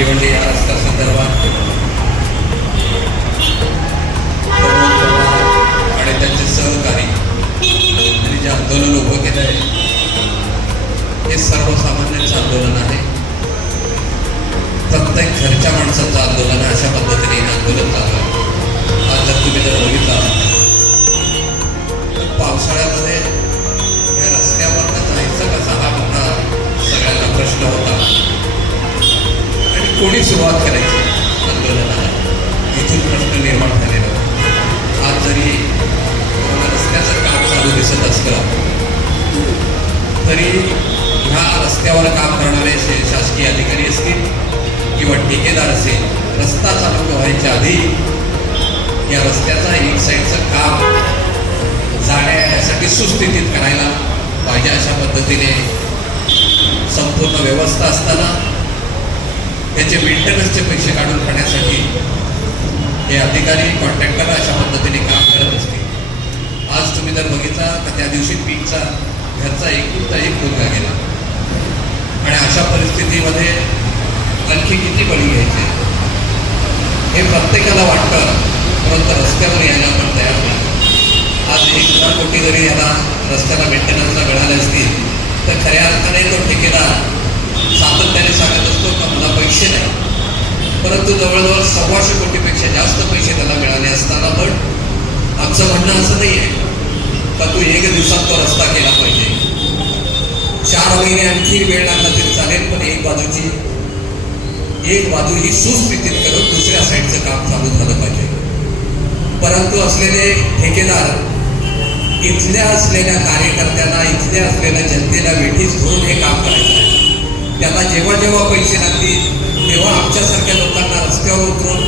भिवंडी या रस्त्या संदर्भात आणि त्यांचे सहकारी यांनी जे आंदोलन उभं केलं आहे हे सर्वसामान्यांचं आंदोलन आहे. प्रत्येक घरच्या माणसाचं आंदोलन आहे अशा पद्धतीने हे आंदोलन चालू आहे. आज जर तुम्ही जर बघितला तर पावसाळ्यामध्ये रस्त्याचा एक साईडचं काम जाण्या येण्यासाठी सुस्थितीत करायला पाहिजे अशा पद्धतीने संपूर्ण व्यवस्था असताना त्याचे मेंटेनन्सचे पैसे काढून खाण्यासाठी हे अधिकारी कॉन्ट्रॅक्टर अशा पद्धतीने काम करत असतील. आज तुम्ही जर बघितला तर त्या दिवशी पीकचा घरचा एकूणचा एक मुलगा गेला. आणि अशा परिस्थितीमध्ये आणखी किती बळी घ्यायचे? हे प्रत्येकाला वाटतं. परंतु रस्त्यावर यायला आपण तयार नाही. आज एक हजार कोटी जरी याला रस्त्याला मेंटेनन्सला मिळाले असतील तर खऱ्या अर्थाने तो ठेकेदार सातत्याने सांगत असतो का मला पैसे नाही. परंतु जवळजवळ सव्वाशे कोटीपेक्षा जास्त पैसे त्याला मिळाले असताना पण आमचं म्हणणं असं नाही आहे का तू एक दिवसात तो रस्ता केला पाहिजे. चार महिने आणखी वेळ लागला तरी चालेल पण एक बाजूची एक बाजू ही सुस्थितीत करून दुसऱ्या साईडचं काम चालू झालं पाहिजे. परंतु असलेले ठेकेदार इथल्या असलेल्या कार्यकर्त्यांना इथल्या असलेल्या जनतेला वेठीस धरून हे काम करायचं आहे. त्यांना जेव्हा जेव्हा पैसे लागतील तेव्हा आमच्यासारख्या लोकांना रस्त्यावर उतरून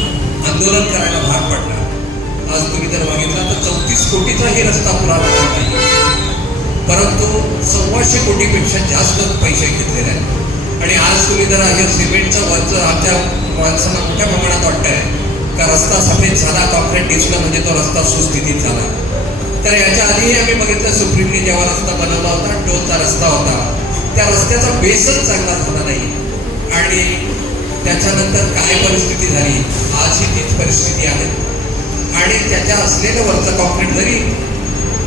आंदोलन करायला भाग पडणार. आज तुम्ही जर बघितला तर चौतीस कोटीचाही रस्ता पुरावा नाही परंतु सव्वाशे कोटीपेक्षा जास्त पैसे घेतलेले आहेत. आणि आज तुम्ही जर हे सिमेंटचं वरचं आमच्या माणसांना मोठ्या प्रमाणात वाटतंय का रस्ता सफेद झाला कॉन्क्रीट दिसलं म्हणजे तो रस्ता सुस्थितीत झाला. तर याच्या आधीही आम्ही बघितलं सुप्रीमने जेव्हा रस्ता बनवला होता टोलचा रस्ता होता. त्या रस्त्याचा बेसच चांगला झाला नाही. आणि त्याच्यानंतर काय परिस्थिती झाली? आजही तीच परिस्थिती आहे. आणि त्याच्या असलेलं वरचं कॉन्क्रीट जरी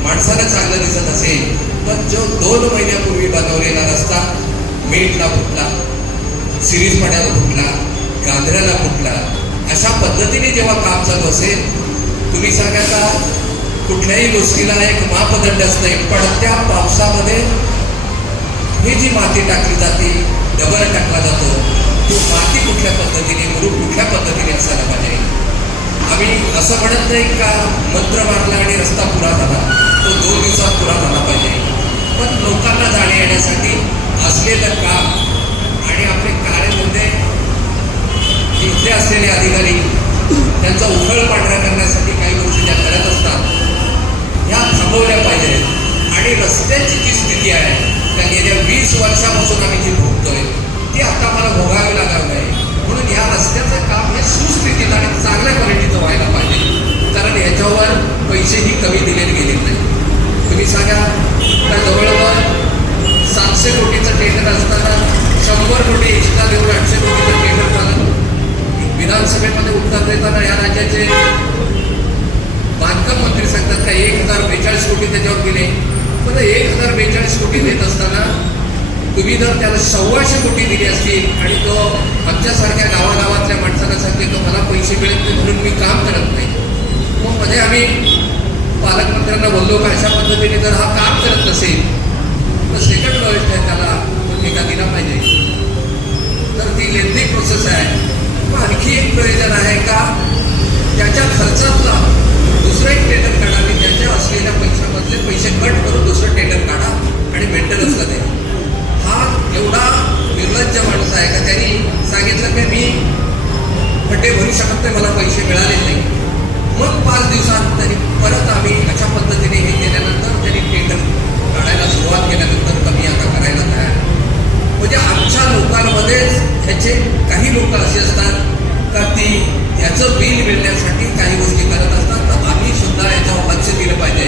माणसाला चांगलं दिसत असेल पण जो दोन महिन्यापूर्वी बनवलेला रस्ता मेटला फुटला सिरीज पड्याला फुटला गांधऱ्याला फुटला अशा पद्धतीने जेव्हा काम चालू असेल तुम्ही सांगायचा कुठल्याही गोष्टीला एक मापदंड असते. पडत्या पावसामध्ये ही जी माती टाकली जाते डबर टाकला जातो तो माती कुठल्या पद्धतीने गुरु कुठल्या पद्धतीने असायला पाहिजे? आम्ही असं म्हणत नाही का मंत्र मारला आणि रस्ता पुरा झाला. तो दोन दिवसात पुरा झाला पाहिजे. पण लोकांना जाण्या येण्यासाठी असलेलं काम आणि आपले कार्यकर्ते इथले असलेले अधिकारी त्यांचा उखळ पांढरा करण्यासाठी काही गोष्टी ज्या करत असतात. ह्या थांबवल्या पाहिजेत आणि रस्त्याची जी स्थिती आहे त्या गेल्या वीस वर्षापासून आम्ही जी भोगतोय ती आता मला भोगावी लागणार नाही म्हणून ह्या रस्त्याचं काम हे सुस्थितीत आणि चांगल्या क्वालिटीचं व्हायला पाहिजे. कारण याच्यावर पैसेही कमी दिलेले गेले नाही. तुम्ही सांगा त्या जवळजवळ सातशे कोटीचं टेंडर असताना शंभर कोटी एक्स्ट्रा देऊन आठशे कोटीचं टेंडर झालं. विधानसभेमध्ये उत्तर देताना या राज्याचे बांधकाम मंत्री सांगतात का एक हजार बेचाळीस कोटी त्याच्यावर दिले. पण एक हजार बेचाळीस कोटी देत असताना तुम्ही जर त्याला सव्वाशे कोटी दिली असतील आणि तो आमच्यासारख्या गावागावातल्या माणसाला सांगते तो मला पैसे मिळत नाही म्हणून मी काम करत नाही. मग मध्ये आम्ही पालकमंत्र्यांना बोललो का अशा पद्धतीने जर हा काम करत नसेल तर सेकंड लॉयस्ट आहे त्याला तो ठेका दिला पाहिजे? तर ती लेंदी प्रोसेस आहे. आहे का? त्याच्या खर्चातला दुसरं एक टेंडर काढा आणि त्याच्या असलेल्या पैशामधले पैसे कट करून दुसरं टेंडर काढा आणि मेंटेनन्सला द्या हा एवढा निर्लज्ज माणूस आहे का? त्यांनी सांगितलं की मी खड्डे भरू शकत नाही मला पैसे मिळाले नाही. मग पाच दिवसात त्यांनी परत आम्ही अशा पद्धतीने हे केल्यानंतर त्यांनी टेंडर काढायला सुरुवात केल्यानंतर कमी आता करायला तयार म्हणजे आमच्या लोकांमध्येच ह्याचे काही लोक असे असतात का ती याचं बिल मिळण्यासाठी काही गोष्टी करत असतात तर आम्ही सुद्धा याच्यावर लक्ष दिलं पाहिजे.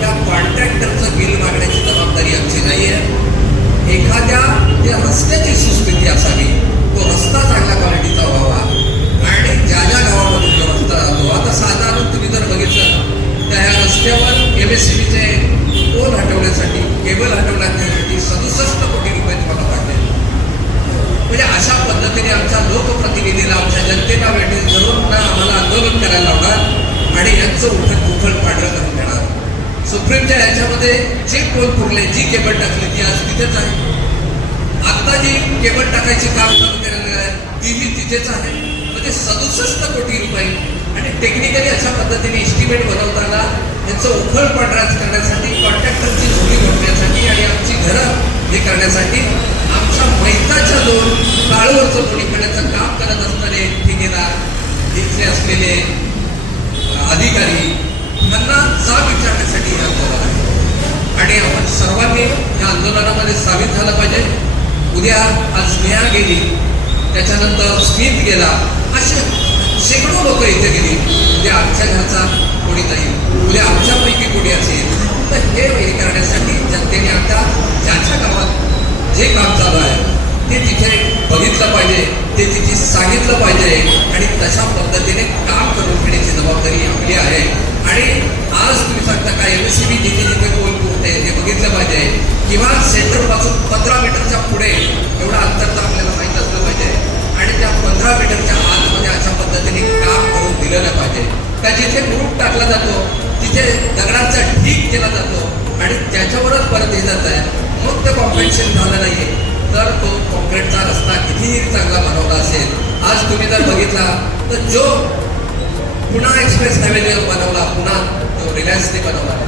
त्या कॉन्ट्रॅक्टरचं बिल मागण्याची जबाबदारी आमची नाही आहे एखाद्या ज्या रस्त्याची सुस्थिती असावी तो रस्ता चांगल्या क्वालिटीचा व्हावा. आणि ज्या ज्या गावामधून जो रस्ता जातो आता साधारण तुम्ही जर बघितलं तर या रस्त्यावर एम एस सीबीचे सुप्रीमच्या याच्यामध्ये जे पोल पुरले जी केबल टाकली ती आज तिथेच आहे. आता जी केबल टाकायची काम चालू केलेलं आहे तीही तिथेच आहे. म्हणजे सदुसष्ट कोटी रुपये. आणि टेक्निकली अशा पद्धतीने इस्टिमेट बनवताना त्यांचं उखळ पडराज करण्यासाठी कॉन्ट्रॅक्टरची झोळी भरण्यासाठी आणि आमची घरं हे करण्यासाठी आमच्या मैताच्या दोन काळूवरचं कोणी करण्याचं काम करत असणारे ठेकेदार इथले असलेले अधिकारी त्यांना जाब विचारण्यासाठी हे आंदोलन आहे आणि आपण सर्वांनी या आंदोलनामध्ये सामील झालं पाहिजे. उद्या आज स्नेहा गेली त्याच्यानंतर स्मित गेला असे शेकडो लोक इथे गेली. उद्या आमच्या घरचा कोणी नाही. उद्या आमच्यापैकी कोणी असेल. तर हे हे करण्यासाठी जनतेने आता ज्याच्या गावात जे काम चालू आहे ते तिथे बघितलं पाहिजे ते तिथे सांगितलं पाहिजे. आणि तशा पद्धतीने काम करून घेण्याची जबाबदारी आपली आहे. आणि आज तुम्ही सांगता का एम एस सी बी जिथे जिथे पोल पोहते ते बघितलं पाहिजे. किंवा सेंटरपासून पंधरा मीटरच्या पुढे एवढं अंतर तर आपल्याला माहीत असलं पाहिजे. आणि त्या पंधरा मीटरच्या आतमध्ये अशा पद्धतीने काम करून दिलेलं पाहिजे. का जिथे ग्रुप टाकला जातो तिथे दगडांचा ढीक केला जातो आणि त्याच्यावरच परत हे जात आहे. मग ते कॉम्पिटिशन झालं नाहीये. तर तो कॉन्क्रीटचा रस्ता कितीही चांगला बनवला असेल आज तुम्ही जर बघितला तर जो पुणा एक्सप्रेस हायवे बनवला रस्ते बनवणार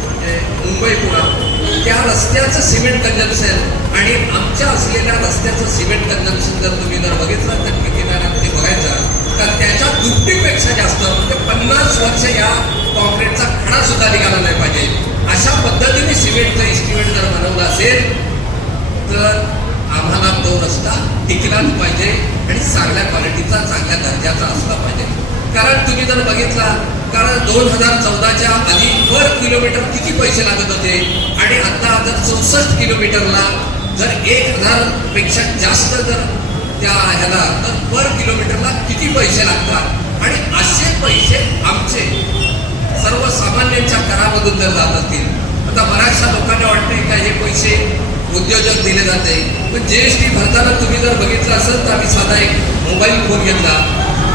म्हणजे मुंबई पुणा. त्या रस्त्याचं सिमेंट कन्झम्पशन आणि आमच्या असलेल्या रस्त्याचं सिमेंट कन्झम्पशन जर तुम्ही जर बघितलं तर किनाऱ्यामध्ये बघायचं तर त्याच्या दुपटीपेक्षा जास्त म्हणजे पन्नास वर्ष या कॉन्क्रीटचा खडा सुद्धा निघाला नाही पाहिजे. अशा पद्धतीने सिमेंटचं इस्टिमेट जर बनवलं असेल तर आम्हाला तो रस्ता टिकलाच पाहिजे आणि चांगल्या क्वालिटीचा चांगल्या दर्जाचा असला पाहिजे. कारण तुम्ही जर बघितला दोन हजार चौदाच्या आधी पर किलोमीटर किती पैसे लागत होते? आणि आता जर चौसष्ट किलोमीटरला जर एक हजारपेक्षा जास्त जर त्या ह्याला तर पर किलोमीटरला किती पैसे लागतात? आणि असे पैसे आमचे सर्वसामान्यांच्या करामधून जर जात असतील आता बऱ्याचशा लोकांना वाटते का हे पैसे उद्योजक दिले जाते? पण जी एस टी भरताना तुम्ही जर बघितलं असेल तर आम्ही साधा एक मोबाईल फोन घेतला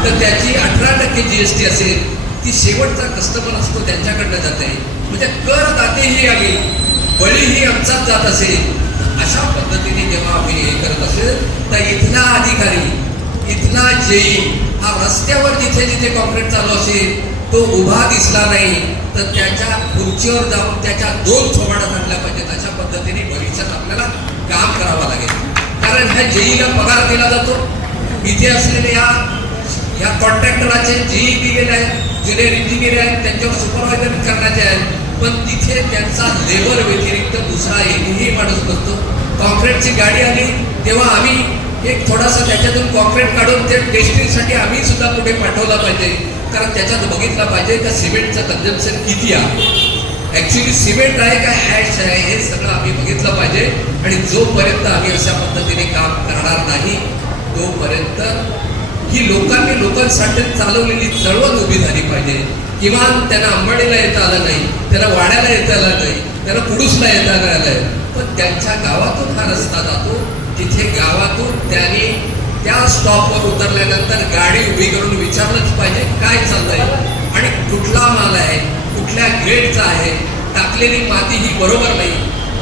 तर त्याची अठरा टक्के जी एस टी असेल ती शेवटचा कस्टमर असतो त्यांच्याकडनं जाते. म्हणजे करदातेही आली बळीही आमचाच जात असेल अशा पद्धतीने जेव्हा आम्ही हे करत असेल तर इथला अधिकारी इथला जेई हा रस्त्यावर जिथे जिथे कॉन्क्रीट चालू असेल तो उभा दिसला नाही तर त्याच्या खुर्चीवर जाऊन त्याच्या दोन थोबाडा घातल्या पाहिजेत. अशा पद्धतीने भविष्यात आपल्याला काम करावं लागेल. कारण ह्या जेईला पगार दिला जातो. इथे असलेले या या कॉन्ट्रॅक्टराचे जेई दिलेले आहेत. ज्युनियर इंजिनियर आहेत त्यांच्यावर सुपरवायझर करण्याचे आहेत. पण तिथे त्यांचा लेबर व्यतिरिक्त दुसरा एकही माणूस नसतो. कॉन्क्रीटची गाडी आली तेव्हा आम्ही एक थोडासा त्याच्यातून कॉन्क्रीट काढून ते टेस्टिंगसाठी आम्ही सुद्धा पुढे पाठवला पाहिजे. कारण त्याच्यात बघितलं पाहिजे का सिमेंटचं कन्झम्पशन किती आहे. ॲक्च्युली सिमेंट आहे का हॅश आहे हे सगळं आम्ही बघितलं पाहिजे. आणि जोपर्यंत आम्ही अशा पद्धतीने काम करणार नाही तोपर्यंत ही लोकांनी लोकांसाठी चालवलेली चळवळ उभी झाली पाहिजे. किमान त्यांना अंबाडीला येता आलं नाही त्यांना वाड्याला येता आलं नाही त्यांना कुडूसला येता नाही. आलं पण त्यांच्या गावातून हा रस्ता जातो तिथे गावातून त्यांनी त्या स्टॉपवर उतरल्यानंतर गाडी उभी करून विचारलंच पाहिजे काय चाललंय? आणि कुठला माल आहे कुठल्या ग्रेडचा आहे टाकलेली माती ही बरोबर नाही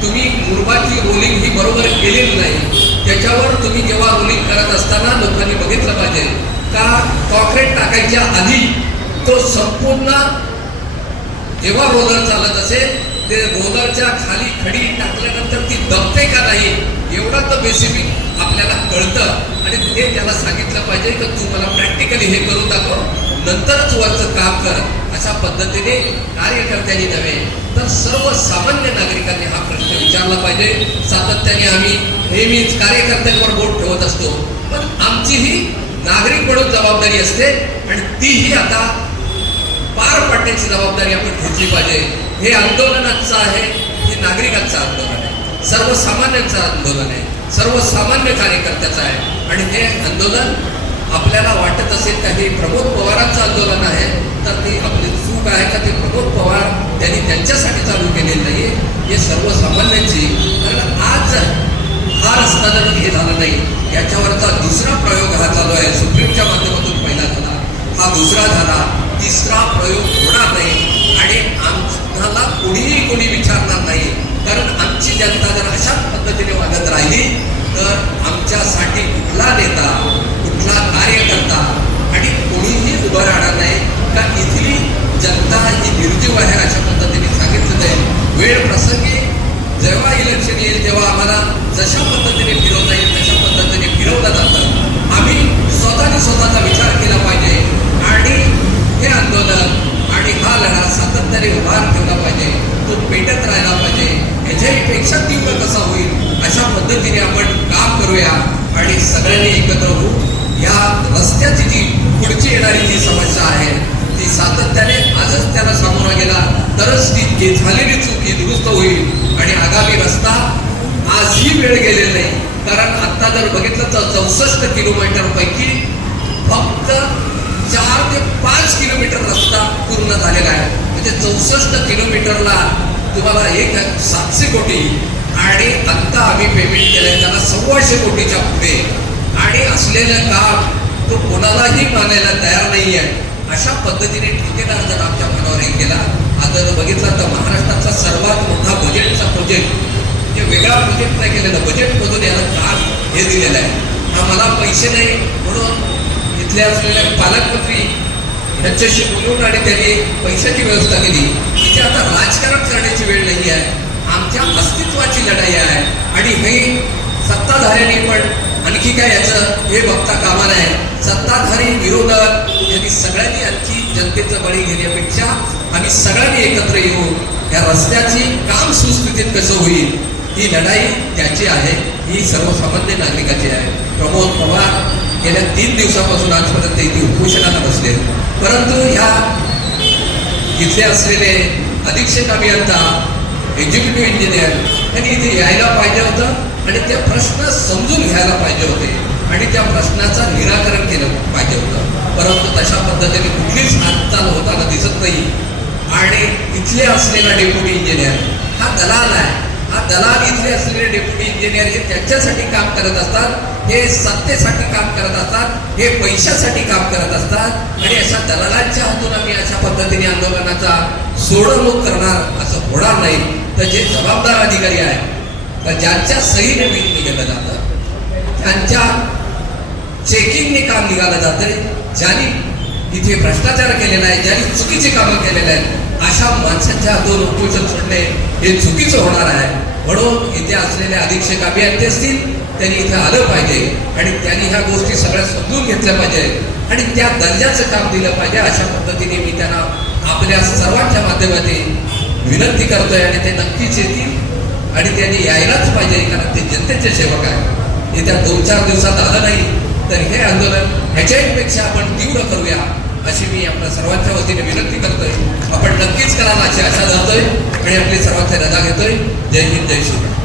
तुम्ही मुरबाची रोलिंग ही बरोबर केलेली नाही. त्याच्यावर तुम्ही जेव्हा रुलिंग करत असताना लोकांनी बघितलं पाहिजे का कॉन्क्रीट टाकायच्या आधी तो संपूर्ण जेव्हा रोलर चालत असेल ते रोलरच्या खाली खडी टाकल्यानंतर ती दबते का नाही एवढं तर बेसिफिक आपल्याला कळतं. आणि ते त्याला सांगितलं पाहिजे की तू मला प्रॅक्टिकली हे करून दाखव नंतरच वरचं काम कर. अशा पद्धतीने कार्यकर्त्यांनी नव्हे तर सर्वसामान्य नागरिकांनी हा प्रश्न विचारला पाहिजे. सातत्याने आम्ही नेहमीच कार्यकर्त्यांवर बोट ठेवत असतो. पण आमचीही नागरिक म्हणून जबाबदारी असते आणि तीही आता पार पाडण्याची जबाबदारी आपण घेतली पाहिजे. हे आंदोलनाचं आहे हे नागरिकांचं आंदोलन आहे. सर्वसामान्यांचं आंदोलन आहे. सर्वसामान्य कार्यकर्त्याचं आहे. आणि हे आंदोलन आपल्याला वाटत असेल का हे प्रमोद पवारांचं आंदोलन आहे तर ती आपली चूक आहे का ते प्रमोद पवार त्यांनी त्यांच्यासाठी चालू केलेलं नाही हे सर्वसामान्यांची कारण आज हा रस्ता जर हे झाला नाही. याच्यावरचा दुसरा प्रयोग हा चालू आहे सुप्रीमच्या माध्यमातून पहिला झाला. हा दुसरा झाला तिसरा प्रयोग होणार नाही. आणि आम्हाला कोणीही कोणी विचारणार नाही. कारण आमची जनता जर अशाच पद्धतीने वागत राहिली तर आमच्यासाठी कुठला नेता कुठला कार्यकर्ता आणि कोणीही उभं राहणार नाही का इथली जनता ही निर्जीव आहे अशा पद्धतीने सांगितलं जाईल? वेळ प्रसंगी जेव्हा इलेक्शन येईल तेव्हा आम्हाला जशा पद्धतीने फिरवता येईल तशा पद्धतीने फिरवलं जातं. आम्ही स्वतःने स्वतःचा विचार केला पाहिजे आणि हे आंदोलन आणि हा लढा सातत्याने उभा ठेवला पाहिजे. तो पेटत राहिला पाहिजे. ह्याच्याही पेक्षा तीव्र कसा होईल? अशा पद्धतीने आपण काम करूया आणि सगळ्यांनी एकत्र होऊ या रस्त्याची जी पुढची येणारी जी समस्या आहे ती सातत्याने आजच त्याला सामोरा गेला. तरच ती झालेली चूक ही दुरुस्त होईल. आणि आगामी रस्ता आजही वेळ गेलेला नाही. कारण आता जर बघितलं तर चौसष्ट किलोमीटर पैकी फक्त चार ते पाच किलोमीटर रस्ता पूर्ण झालेला आहे. म्हणजे चौसष्ट किलोमीटरला तुम्हाला एक सातशे कोटी आणि आत्ता आम्ही पेमेंट केलंय त्याला सव्वाशे कोटीच्या पुढे. आणि असलेलं काम तो कोणालाही मानायला तयार नाही आहे अशा पद्धतीने ठेकेदार जर आमच्या मनावर हे केला आता जर बघितला तर महाराष्ट्राचा सर्वात मोठा बजेटचा प्रोजेक्ट म्हणजे वेगळा प्रोजेक्ट नाही केलेला बजेटमधून याला काम हे दिलेलं आहे. हा मला पैसे नाही म्हणून इथले असलेले पालकमंत्री यांच्याशी बोलून आणि त्यांनी पैशाची व्यवस्था केली. तिथे आता राजकारण करण्याची वेळ नाही आहे आमच्या अस्तित्वाची लढाई आहे. आणि हे सत्ताधाऱ्यांनी पण आणखी काय याचं हे बघता कामा नाही सत्ताधारी विरोधक यांनी सगळ्यांनी आणखी जनतेचं बळी घेण्यापेक्षा आम्ही सगळ्यांनी एकत्र येऊन या रस्त्याची काम सुस्थितीत कसं होईल ही लढाई त्याची आहे. ही सर्वसामान्य नागरिकाची आहे. प्रमोद पवार गेल्या तीन दिवसापासून आजपर्यंत इथे उपोषणाला बसले. परंतु ह्या इथे असलेले अधीक्षक अभियंता एक्झिक्युटिव्ह इंजिनियर यांनी इथे यायला पाहिजे होतं. आणि ते प्रश्न समजून घ्यायला पाहिजे होते. आणि त्या प्रश्नाचं निराकरण केलं पाहिजे होतं. परंतु तशा पद्धतीने कुठलीच हालचाल होताना दिसत नाही. आणि इथले असलेला डेप्युटी इंजिनियर हा दलाल आहे. हा दलाल इथले असलेले डेप्युटी इंजिनियर हे त्यांच्यासाठी काम करत असतात. हे सत्तेसाठी काम करत असतात. हे पैशासाठी काम करत असतात. आणि अशा दलालांच्या हातून आम्ही अशा पद्धतीने आंदोलनाचा सोडवणूक करणार असं होणार नाही. तर जे जबाबदार अधिकारी आहेत तर ज्यांच्या सहीने बिल निघालं जातं त्यांच्या चेकिंगने काम निघालं जातंय ज्यांनी इथे भ्रष्टाचार केलेला आहे ज्यांनी चुकीचे कामं केलेले आहेत अशा माणसांच्या दोन उपोषण सोडणे हे चुकीचं होणार आहे. म्हणून इथे असलेले अधीक्षक अभियंते असतील त्यांनी इथे आलं पाहिजे आणि त्यांनी ह्या गोष्टी सगळ्या समजून घेतल्या पाहिजे आणि त्या दर्जाचं काम दिलं पाहिजे. अशा पद्धतीने मी त्यांना आपल्या सर्वांच्या माध्यमातून विनंती करतोय आणि ते नक्कीच येतील. आणि त्यांनी यायलाच पाहिजे कारण ते जनतेचे सेवक आहे येत्या दोन चार दिवसात आलं नाही तर हे आंदोलन ह्याच्याहीपेक्षा आपण तीव्र करूया अशी मी आपल्या सर्वांच्या वतीने विनंती करतोय. आपण नक्कीच कराल अशी आशा धरतोय आणि आपली सर्वांची रजा घेतोय. जय हिंद जय श्री